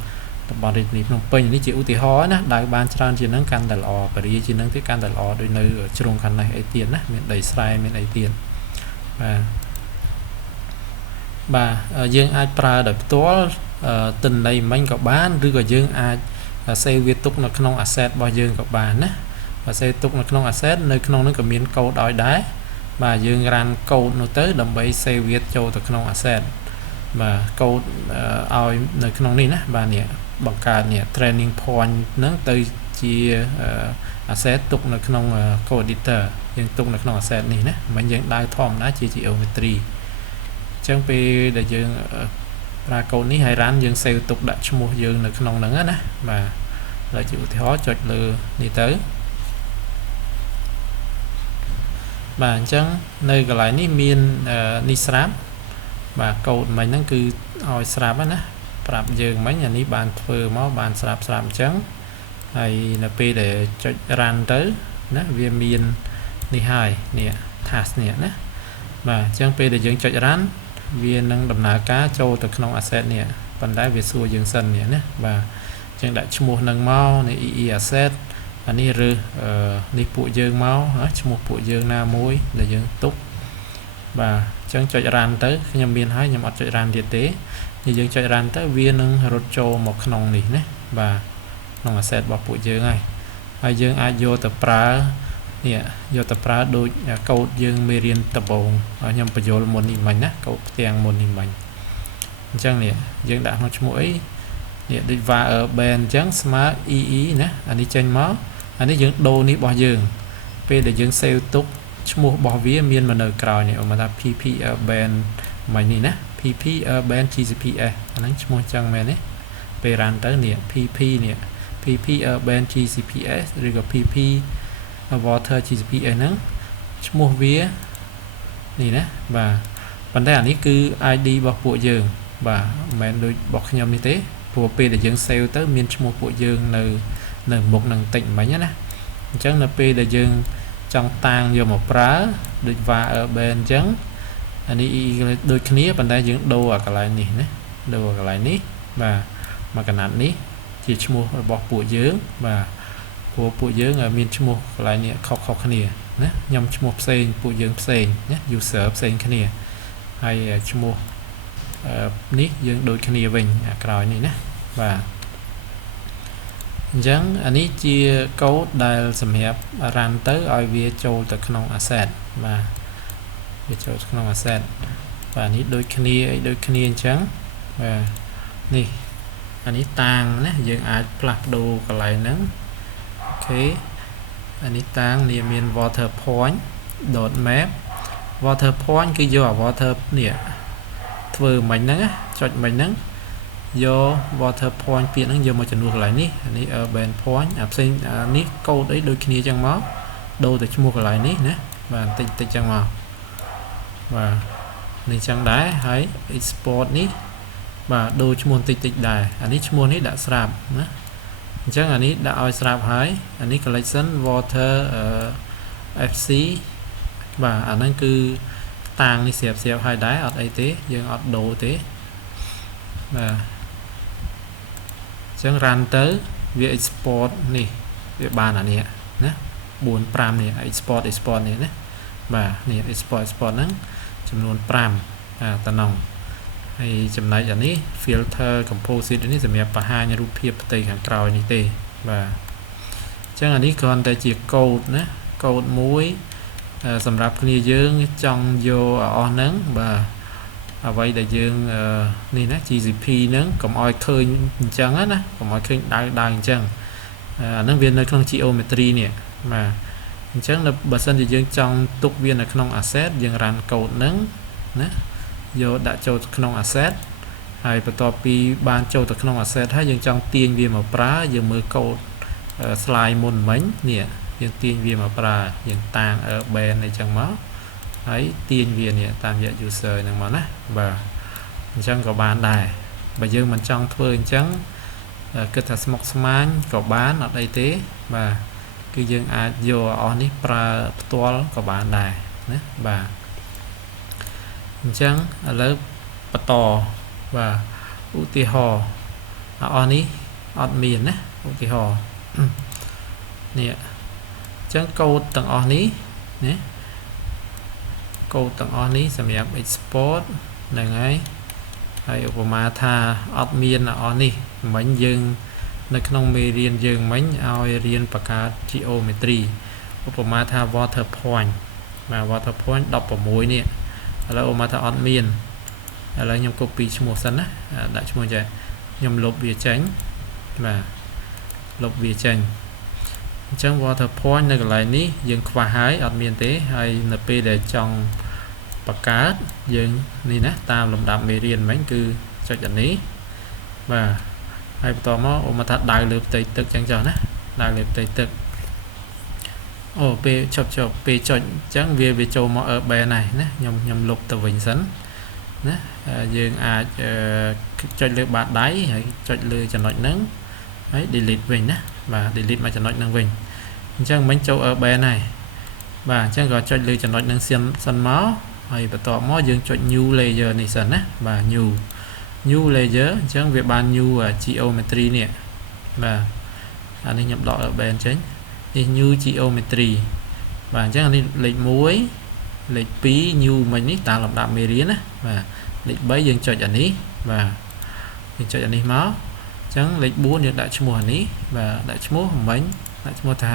bọn đi nịp nông pin ní chịu thì hóa nè đại ban tràn chỉ nâng can đàn lò và đi chỉ nâng tới can đàn lò đôi nơi ở trong khăn này ấy tiền á miền đầy sái miền ấy tiền và dương ai pra được toán tình này mình có bánឬក៏យើងអាច save វាទុកនៅក្នុង asset របស់យើងក៏បានណាបើ save ទុកនៅក្នុង asset នៅក្នុងនោះក៏មានកូដឲ្យដែរបាទយើង run កូដនោះទៅដើម្បី save វាចូលទៅក្នុង asset បាទកូដឲ្យនៅក្នុងនេះណាបាទនេះបង្កើតនេះ training point ហ្នឹងទៅជា asset ទុកនៅក្នុង code editor យើងទុកនៅក្នុង asset នេះណាមិនយើងដើរធម្មតាជា geometry អញ្ចឹងពេលដែលយើងប្រើកូដនេះហើយ run យើង save ទុកដាក់ឈ្មោះយើងនៅក្នុងហ្នឹងណាបាទហើយជាឧទាហរណ៍ចុចលើនេះទៅបាទអញ្ចឹងនៅកន្លែងនេះមាននេះស្រាប់បាទកូដមិញហ្នឹងគឺឲ្យស្រាប់ណាប្រាប់យើងមិញអានេះបានធ្វើមកបានស្រាប់អញ្ចឹងហើយនៅពេលដែលចុច run ទៅណាវាមាននេះហើយនេះ task នេះណាបាទអញ្ចឹងពេលដែលយើងចុច run វានឹងដំណើរការចូលទៅក្នុង asset នេះប៉ុន្តែវាសួរយើងសិននេះណាបាទអញ្ចឹងដាក់ឈ្មោះនឹងមកនៃ EE asset អានេះឬនេះពួកយើងមកឈ្មោះពួកយើងណាមួយដែលយើងទុកបាទអញ្ចឹងចុច run ទៅខ្ញុំមានហើយខ្ញុំអត់ចុច run ទៀតទេយើងចុច run ទៅវានឹងរត់ចូលមកក្នុងនេះណាបាទក្នុង asset របស់ពួកយើងហើយយើងអាចយកទៅប្រើនេះយកទៅប្រើដូចកូដយើងមេរៀនដំបូងខ្ញុំបញ្យល់មុននេះមិញណាកូដផ្ទាំងមុននេះមិញអញ្ចឹងនេះយើងដាក់ក្នុងឈ្មោះអីនេះដូច var ben អញ្ចឹងស្មើ ee ណាអានេះចេញមកអានេះយើងដូរនេះរបស់យើងពេលដែលយើង save ទុកឈ្មោះរបស់វាមានមកនៅក្រោយនេះមកថា pp ben មិញនេះណា pp ben gcps អាហ្នឹងឈ្មោះអញ្ចឹងមែនទេពេល run ទៅនេះ pp នេះ pp ben gcps ឬក៏ pp water gcps ហ្នឹងឈ្មោះវានេះណាបាទប៉ុន្តែអានេះគឺ id របស់ពួកយើងបាទមិនមែនដូចរបស់ខ្ញុំនេះទេព្រោះពេលដែលយើង save ទៅមានឈ្មោះពួកយើងនៅមុខនឹងតិចមិញណាអញ្ចឹងនៅពេលដែលយើងចង់តាំងយកមកប្រើដូច var ben អញ្ចឹងអានេះដូចគ្នាប៉ុន្តែយើងដូរអាកន្លែងនេះណាដូរអាកន្លែងនេះបាទមកកណាត់នេះជាឈ្មោះរបស់ពួកយើងបាទពួកយើងមានឈ្មោះកន្លែងនេះខុសគ្នាណាខ្ញុំឈ្មោះផ្សេងពួកយើងផ្សេងណា user ផ្សេងគ្នាហើយឈ្មោះនេះយើងដូចគ្នាវិញអាក្រោយនេះណាបាទអញ្ចឹងអានេះជាកូដដែលសម្រាប់ run ទៅឲ្យវាចូលទៅក្នុង asset បាទវាចូលក្នុង asset បាទនេះដូចគ្នាអញ្ចឹងបាទនេះអានេះតាំងណាយើងអាចផ្លាស់ប្ដូរកន្លែងហ្នឹងអូខេអានេះតាំងនេះមាន water point .map water point គឺយកអា water នេះធ្វើមិញហ្នឹងចុចមិញហ្នឹងយក water point ពាក្យហ្នឹងយកមកចំនួនកន្លែងនេះអានេះ urban point អាផ្សេងនេះកូដអីដូចគ្នាចឹងមកដូរទៅឈ្មោះកន្លែងនេះណាបាទតិចចឹងមកបាទនេះចឹងដែរហើយ export នេះបាទដូរឈ្មោះតិចដែរអានេះឈ្មោះនេះដាក់ស្រាប់ណាអញ្ចឹងអានេះដាក់ឲ្យស្រាប់ហើយអានេះ collection water fc បាទអាហ្នឹងគឺតាំងនេះស្រាប់ហើយដែរអត់អីទេយើងអត់ដូរទេបាទអញ្ចឹង run ទៅវា export នេះវាបានអានេះណា4 5នេះ export នេះណាបាទនេះ export ហ្នឹងចំនួន5តំណងហើយចំណែកអានេះ filter composite នេះសម្រាប់បង្ហាញរូបភាពផ្ទៃខាងក្រោយនេះទេបាទអញ្ចឹងអានេះគ្រាន់តែជាកូដណាកូដមួយសម្រាប់គ្នាយើងចង់យកអស់ហ្នឹងបាទ អ្វីដែលយើងនេះណា GCP ហ្នឹងកុំឲ្យឃើញអញ្ចឹងណាកុំឲ្យឃើញដៅអញ្ចឹងអាហ្នឹងវានៅក្នុង geometry នេះបាទអញ្ចឹងបើសិនជាយើងចង់ទុកវានៅក្នុង asset យើង run code ហ្នឹងណាយកដាក់ចូលក្នុង asset ហើយបន្ទាប់ពីបានចូលទៅក្នុង asset ហើយយើងចង់ទាញវាមកប្រើយើងមើល code slide មុនមិញនេះយើងទាញវាមកប្រើយើងតាំង band អីចឹងមកហើយទាញវានេះតាមរយៈ user ហ្នឹងមកណាបាទអញ្ចឹងក៏បានដែរបើយើងមិនចង់ធ្វើអញ្ចឹងគិតថាស្មុគស្មាញក៏បានអត់អីទេបាទគឺយើងអាចយកអស់នេះប្រើផ្ទាល់ក៏បានដែរណាបាទអញ្ចឹងឥឡូវបន្តបាទឧទាហរណ៍អស់នេះអត់មានណាឧទាហរណ៍នេះអញ្ចឹងកូដទាំងអស់នេះណាកូដទាំងអស់នេះសម្រាប់ export ហ្នឹងហើយឧបមាថាអត់មានអស់នេះមិញយើងនៅក្នុងមេរៀនយើងមិញឲ្យរៀនបង្កើត geometry ឧបមាថា water point បាទ water point 16នេះឥឡូវឧបមាថាអត់មានឥឡូវខ្ញុំ copy ឈ្មោះសិនណាដាក់ឈ្មោះចេះខ្ញុំលុបវាចេញបាទលុបវាចេញអញ្ចឹង water point នៅកន្លែងនេះយើងខ្វះហើយអត់មានទេហើយនៅពេលដែលចង់បង្កើតយើងនេះណាតាមលំដាប់មេរៀនមិញគឺចុចអានេះបាទហើយបន្តមកឧបមាថាដៅលើផ្ទៃទឹកចឹងចុះណាដៅលើផ្ទៃទឹកអូពេលឈប់ពេលចុចអញ្ចឹងវាចូលមកurban ហើយណាខ្ញុំលុបទៅវិញសិនណាយើងអាចចុចលើបាតដៃហើយចុចលើចំណុចហ្នឹងហើយ delete វិញណាបាទ delete មកចំណុចហ្នឹងវិញអញ្ចឹងមិញចូល urban ហើយបាទអញ្ចឹងក៏ចុចលើចំណុចហ្នឹងសិនមកហើយបន្ទាប់មកយើងចុច new layer នេះសិនណាបាទ new layer អញ្ចឹងវាបាន new geometry នេះបាទអានេះខ្ញុំដក urban ចេញនេះ new geometry បាទអញ្ចឹងអានេះលេខ1លេខ2 new មិញនេះតាមលំដាប់មេរៀនណាបាទលេខ3យើងចុចអានេះបាទយើងចុចអានេះមកអញ្ចឹងលេខ4យើងដាក់ឈ្មោះអានេះបាទដាក់ឈ្មោះមិញដាក់ឈ្មោះថា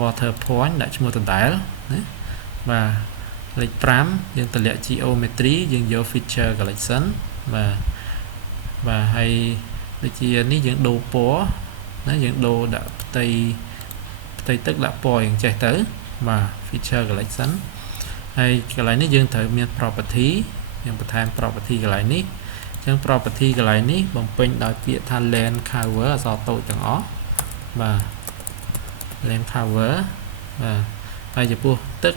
water point ដាក់ឈ្មោះដដែលណាបាទលេខ5យើងតម្លាក់ geometry យើងយក feature collection បាទហើយដូចជានេះយើងដូរពណ៌ណាយើងដូរដាក់ផ្ទៃទឹកដាក់ពណ៌យ៉ាងចេះទៅបាទ feature collection ហើយកន្លែងនេះយើងត្រូវមាន property យើងបន្ថែម property កន្លែងនេះអញ្ចឹង property កន្លែងនេះបំពេញដោយពាក្យថា land cover អក្សរតូចទាំងអស់បាទ land cover បាទហើយចំពោះទឹក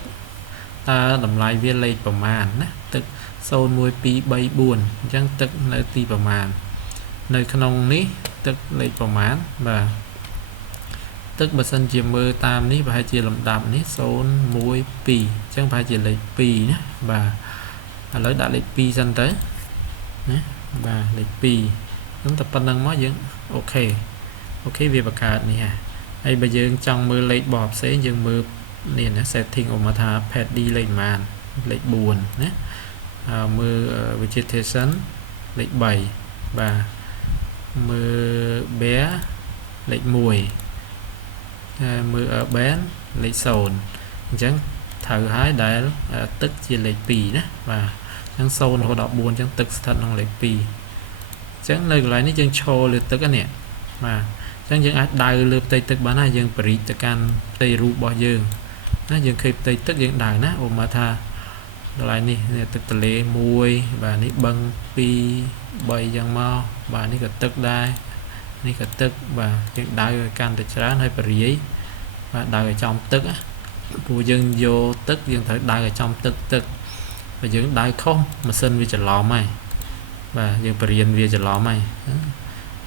តើតម្លៃវាលេខប្រមាណណាទឹក0 1 2 3 4អញ្ចឹងទឹកនៅទីប្រមាណនៅក្នុងនេះទឹកលេខប្រមាណបាទទឹកបើសិនជាមើលតាមនេះប្រហែលជាលំដាប់នេះ0 1 2អញ្ចឹងប្រហែលជាលេខ2ណាបាទឥឡូវដាក់លេខ2សិនទៅណាបាទលេខ2ហ្នឹងតែប៉ុណ្្នឹងមកយើងអូខេវាបង្កើតនេះហើយបើយើងចង់មើលលេខបបផ្សេងយើងមើលនេះណា setting ឧបមាថា paddy លេខប៉ុន្មានលេខ4ណាមើល vegetation លេខ3បាទមើល bear លេខ1មើល urban លេខ0អញ្ចឹងត្រូវហើយដែលទឹកជាលេខ2ណាបាទអញ្ចឹង0រហូតដល់14អញ្ចឹងទឹកស្ថិតក្នុងលេខ2អញ្ចឹងនៅកន្លែងនេះយើងឈរលើទឹកនេះបាទអញ្ចឹងយើងអាចដៅលើផ្ទៃទឹកបានណាយើងបរិយាទៅកាន់ផ្ទៃរូបរបស់យើងណាយើងឃើញផ្ទៃទឹកយើងដៅណាឧបមាថាកន្លែងនេះទឹកទន្លេ1បាទនេះបឹង2 3អញ្ចឹងមកបាទនេះក៏ទឹកដែរនេះក៏ទឹកបាទយើងដៅឲ្យកាន់តែច្រើនហើយបរិយាបាទដៅឲ្យចំទឹកព្រោះយើងយកទឹកយើងត្រូវដៅឲ្យចំទឹកបើយើងដៅខុសម៉ាស៊ីនវាច្រឡំហើយបាទយើងបរិយាវាច្រឡំហើយ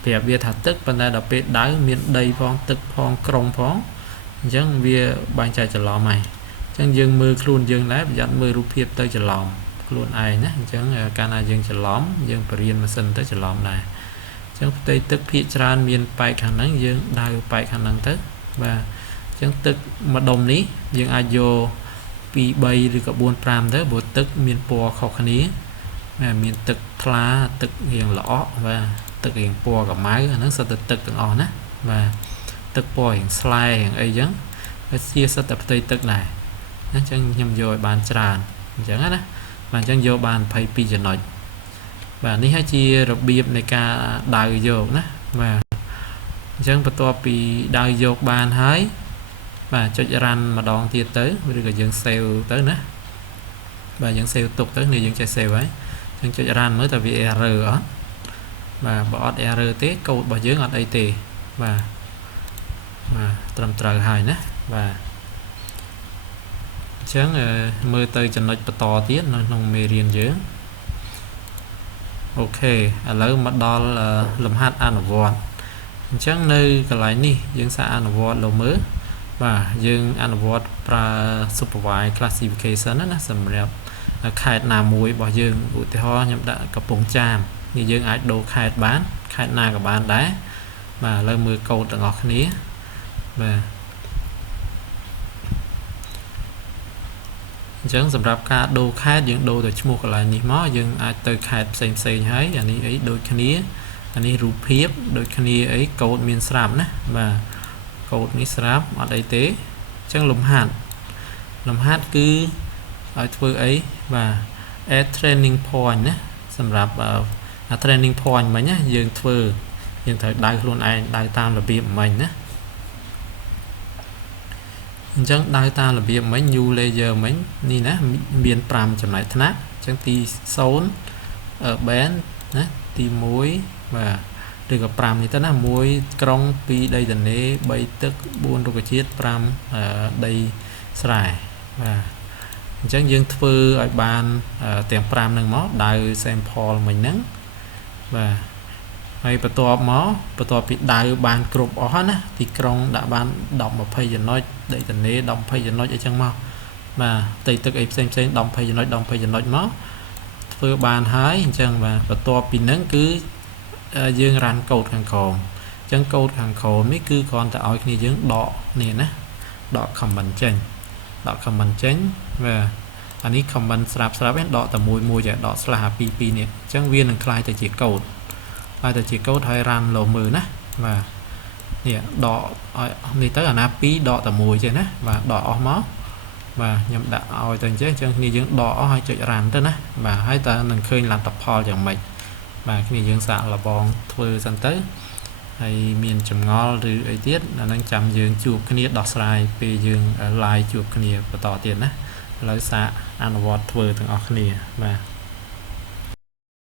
ប្រាប់វាថាទឹកប៉ុន្តែដល់ពេលដៅមានដីផងទឹកផងក្រុងផងអញ្ចឹងវាបែងចែកច្រឡំហើយអញ្ចឹងយើងមើលខ្លួនយើងដែរប្រយ័ត្នមើលរូបភាពទៅច្រឡំខ្លួនឯងណាអញ្ចឹងកាលណាយើងច្រឡំយើងបរិយាម៉ាស៊ីនទៅច្រឡំដែរអញ្ចឹងផ្ទៃទឹកភាគច្រើនមានប៉ែកខាងហ្នឹងយើងដៅប៉ែកខាងហ្នឹងទៅបាទអញ្ចឹងទឹកម្ដុំនេះយើងអាចយក2 3ឬក៏4 5ទៅព្រោះទឹកមានពណ៌ខុសគ្នាមានទឹកថ្លាទឹករៀងល្អក់បាទទឹករៀងពណ៌កម្ៅអាហ្នឹងសិតតែទឹកទាំងអស់ណាបាទទឹកពណ៌រៀងស្លែរៀងអីចឹងហើយជាសិតតែផ្ទៃទឹកដែរអញ្ចឹងខ្ញុំយកឲ្យបានច្រើនអញ្ចឹងណា và chẳng vô bàn phải pi cho nói và ní hai chia đặc biệt này cả đại vô nè và chẳng bắt to pi đại vô bàn hái và cho ran mà đòn tiệt tới bây giờ dừng sale tới nữa và dừng sale tục tới này dừng chạy sale ấy chẳng cho ran mới tại vì error đó và bỏ error tết câu bỏ dưới ở đây thì và tầm trời hài nè và chẳng mưa tới cho nó to tiết nó không mê riêng dưới ok lấy mặt đó là làm hát ăn vọt chẳng nơi cái lại ní dương xa ăn vọt lâu mới và dương ăn vọt pra supervise classification đó sầm rẹp khai nào muối bỏ dương vụ thì ho nhậm đã cặp bóng chàm như dương ai đồ khai bán khai na của bán đá và lấy mưa câu tận ngọt ní và chẳng sầm rạp cả đồ khai những đồ để mua cái lại ní mó dương ai từ khai xem thấy anh ấy đôi khía anh ấy rụp hiếp đôi khía ấy câu miền sạp nè và câu ní sạp ở đây tế chẳng lồng hát cứ ở thưa ấy và training point nhé sầm rạp training point mà nhé dương thưa hiện thời đại luôn ai đại tam là biệt mình nhé chẳng đại ta là biệt mấy nhu laser mấy ni nè miền pram chấm lại thắt chẳng ti xốn ở bén nè ti muối và được gặp pram thì ta là muối trong pi đây dần nế bay tức buôn rồi cái chiết pram ở đây xài và chẳng dương thưa ở bàn tiền pram nâng mó đại sample mình nắng và hay bắt to mó bắt to bị đại bàn cột ó nè thì trong đã bàn đọc một page giờ nói để tình nế đọc page giờ nói ở chân mò mà tây tức ấy xem đọc page giờ nói mó vừa bàn hái chân và bắt to bị nắng cứ dương ran cột hàng khổ chân cột hàng khổ mấy cứ còn tại ở kia dương đỏ nè nè đỏ comment chanh và anh ấy comment srap ấy đỏ tầm mùi chạy đỏ là pp nè chân viên đừng khai tại chỉ cột ai ta chỉ câu thay ran lỗ mờ nè và nè đỏ đi tới là napi đỏ tầm mùi chứ nè và đỏ máu và nhầm đã oi từng chứ chân như dưỡng đỏ hay chạy ran tới nè và hai ta mình khơi làm tập pho chẳng mày và cái dưỡng xạ là bòn thưa sang tới hay miền chấm ngó rồi ấy tiết là đang chậm dưỡng chụp cái nét đỏ slide về dưỡng lại chụp cái nét và tỏ tiền nè lấy xạ ăn vọt thưa từng ở cái nè và